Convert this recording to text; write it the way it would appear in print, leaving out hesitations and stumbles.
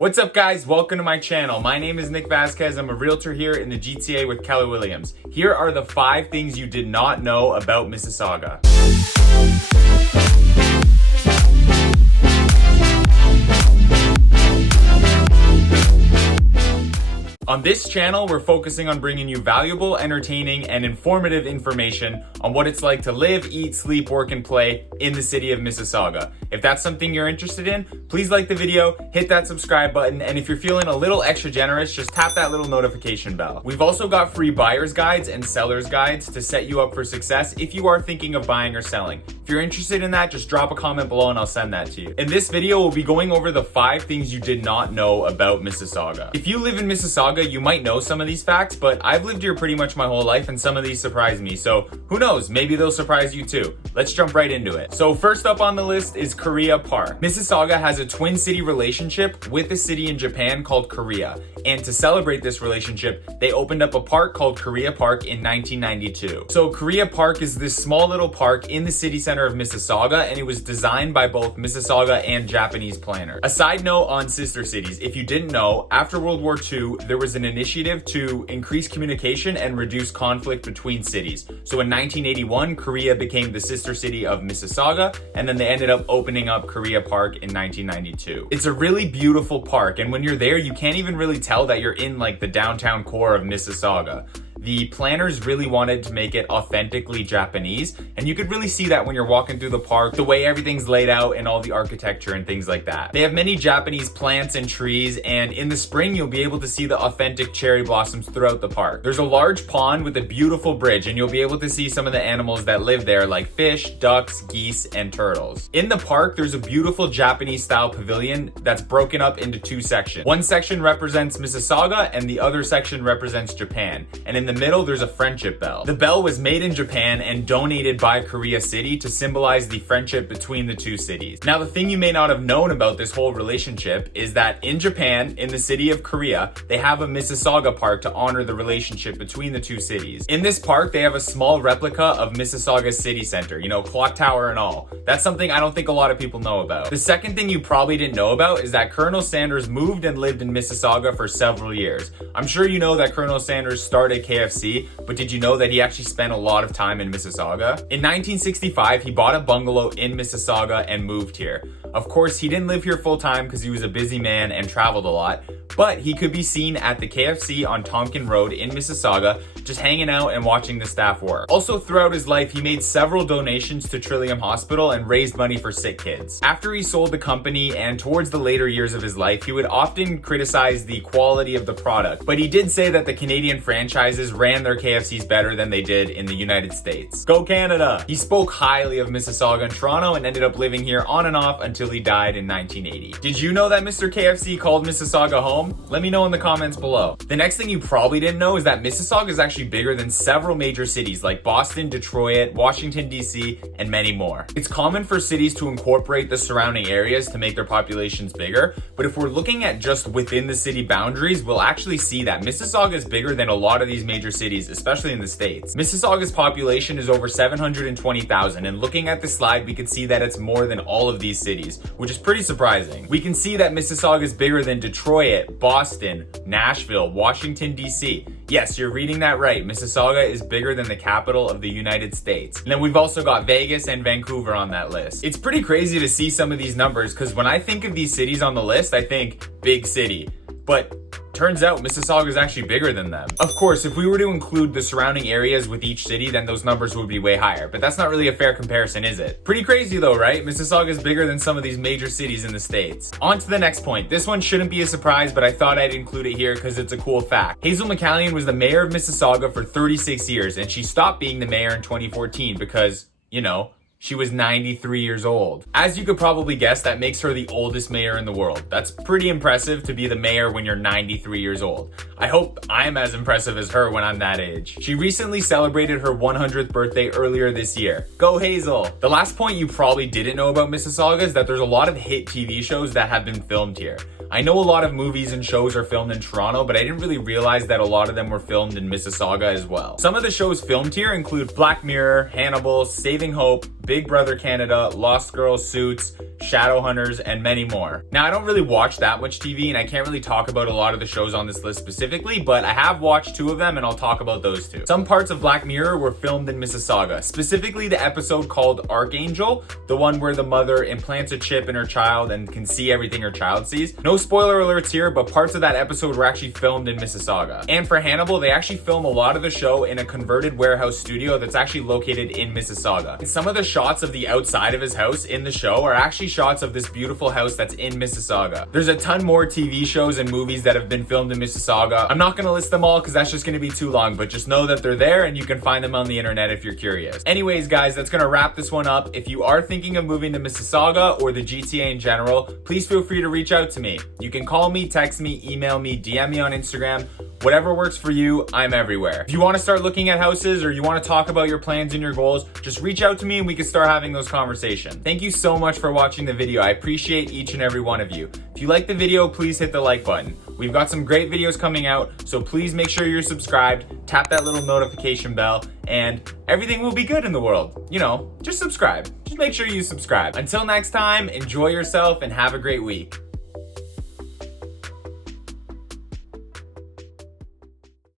What's up guys, welcome to my channel. My name is Nick Vazquez. I'm a realtor here in the GTA with Keller Williams. Here are the 5 things you did not know about Mississauga. On this channel, we're focusing on bringing you valuable, entertaining, and informative information on what it's like to live, eat, sleep, work, and play in the city of Mississauga. If that's something you're interested in, please like the video, hit that subscribe button, and if you're feeling a little extra generous, just tap that little notification bell. We've also got free buyer's guides and seller's guides to set you up for success if you are thinking of buying or selling. If you're interested in that, just drop a comment below and I'll send that to you. In this video, we'll be going over the 5 things you did not know about Mississauga. If you live in Mississauga, you might know some of these facts, but I've lived here pretty much my whole life and some of these surprised me, so who knows, maybe they'll surprise you too. Let's jump right into it. So first up on the list is Kariya Park. Mississauga has a twin city relationship with a city in Japan called Kariya, and to celebrate this relationship, they opened up a park called Kariya Park in 1992. So Kariya Park is this small little park in the city center of Mississauga, and it was designed by both Mississauga and Japanese planners. A side note on sister cities, if you didn't know, after World War II, there was an initiative to increase communication and reduce conflict between cities. So in 1981, Kariya became the sister city of Mississauga, and then they ended up opening up Kariya Park in 1992. It's a really beautiful park, and when you're there, you can't even really tell that you're in like the downtown core of Mississauga. The planners really wanted to make it authentically Japanese, and you could really see that when you're walking through the park, the way everything's laid out and all the architecture and things like that. They have many Japanese plants and trees, and in the spring, you'll be able to see the authentic cherry blossoms throughout the park. There's a large pond with a beautiful bridge, and you'll be able to see some of the animals that live there, like fish, ducks, geese, and turtles. In the park, there's a beautiful Japanese-style pavilion that's broken up into 2 sections. One section represents Mississauga, and the other section represents Japan. And in the middle, there's a friendship bell. The bell was made in Japan and donated by Kariya City to symbolize the friendship between the 2 cities. Now, the thing you may not have known about this whole relationship is that in Japan, in the city of Kariya, they have a Mississauga Park to honor the relationship between the 2 cities. In this park, they have a small replica of Mississauga's city center, you know, clock tower and all. That's something I don't think a lot of people know about. The second thing you probably didn't know about is that Colonel Sanders moved and lived in Mississauga for several years. I'm sure you know that Colonel Sanders started KFC, but did you know that he actually spent a lot of time in Mississauga? In 1965, he bought a bungalow in Mississauga and moved here. Of course, he didn't live here full time because he was a busy man and traveled a lot, but he could be seen at the KFC on Tompkin Road in Mississauga, just hanging out and watching the staff work. Also, throughout his life, he made several donations to Trillium Hospital and raised money for sick kids. After he sold the company and towards the later years of his life, he would often criticize the quality of the product, but he did say that the Canadian franchises ran their KFCs better than they did in the United States. Go Canada! He spoke highly of Mississauga and Toronto and ended up living here on and off until he died in 1980. Did you know that Mr. KFC called Mississauga home? Let me know in the comments below. The next thing you probably didn't know is that Mississauga is actually bigger than several major cities like Boston, Detroit, Washington, D.C., and many more. It's common for cities to incorporate the surrounding areas to make their populations bigger, but if we're looking at just within the city boundaries, we'll actually see that Mississauga is bigger than a lot of these major cities, especially in the States. Mississauga's population is over 720,000, and looking at this slide, we can see that it's more than all of these cities, which is pretty surprising. We can see that Mississauga is bigger than Detroit, Boston, Nashville, Washington, D.C. Yes, you're reading that right. Mississauga is bigger than the capital of the United States. And then we've also got Vegas and Vancouver on that list. It's pretty crazy to see some of these numbers because when I think of these cities on the list, I think big city. But turns out Mississauga is actually bigger than them. Of course, if we were to include the surrounding areas with each city, then those numbers would be way higher, but that's not really a fair comparison, is it? Pretty crazy though, right? Mississauga is bigger than some of these major cities in the States. On to the next point. This one shouldn't be a surprise, but I thought I'd include it here because it's a cool fact. Hazel McCallion was the mayor of Mississauga for 36 years, and she stopped being the mayor in 2014 because, you know, she was 93 years old. As you could probably guess, that makes her the oldest mayor in the world. That's pretty impressive to be the mayor when you're 93 years old. I hope I'm as impressive as her when I'm that age. She recently celebrated her 100th birthday earlier this year. Go Hazel! The last point you probably didn't know about Mississauga is that there's a lot of hit TV shows that have been filmed here. I know a lot of movies and shows are filmed in Toronto, but I didn't really realize that a lot of them were filmed in Mississauga as well. Some of the shows filmed here include Black Mirror, Hannibal, Saving Hope, Big Brother Canada, Lost Girls, Suits, Shadowhunters, and many more. Now, I don't really watch that much TV, and I can't really talk about a lot of the shows on this list specifically, but I have watched 2 of them, and I'll talk about those 2. Some parts of Black Mirror were filmed in Mississauga, specifically the episode called Archangel, the one where the mother implants a chip in her child and can see everything her child sees. No spoiler alerts here, but parts of that episode were actually filmed in Mississauga. And for Hannibal, they actually film a lot of the show in a converted warehouse studio that's actually located in Mississauga. And some of the shots of the outside of his house in the show are actually shots of this beautiful house that's in Mississauga. There's a ton more TV shows and movies that have been filmed in Mississauga. I'm not gonna list them all because that's just gonna be too long, but just know that they're there and you can find them on the internet if you're curious. Anyways, guys, that's gonna wrap this one up. If you are thinking of moving to Mississauga or the GTA in general, please feel free to reach out to me. You can call me, text me, email me, DM me on Instagram. Whatever works for you, I'm everywhere. If you want to start looking at houses or you want to talk about your plans and your goals, just reach out to me and we can start having those conversations. Thank you so much for watching the video. I appreciate each and every one of you. If you like the video, please hit the like button. We've got some great videos coming out, so please make sure you're subscribed, tap that little notification bell, and everything will be good in the world. You know, just subscribe. Just make sure you subscribe. Until next time, enjoy yourself and have a great week.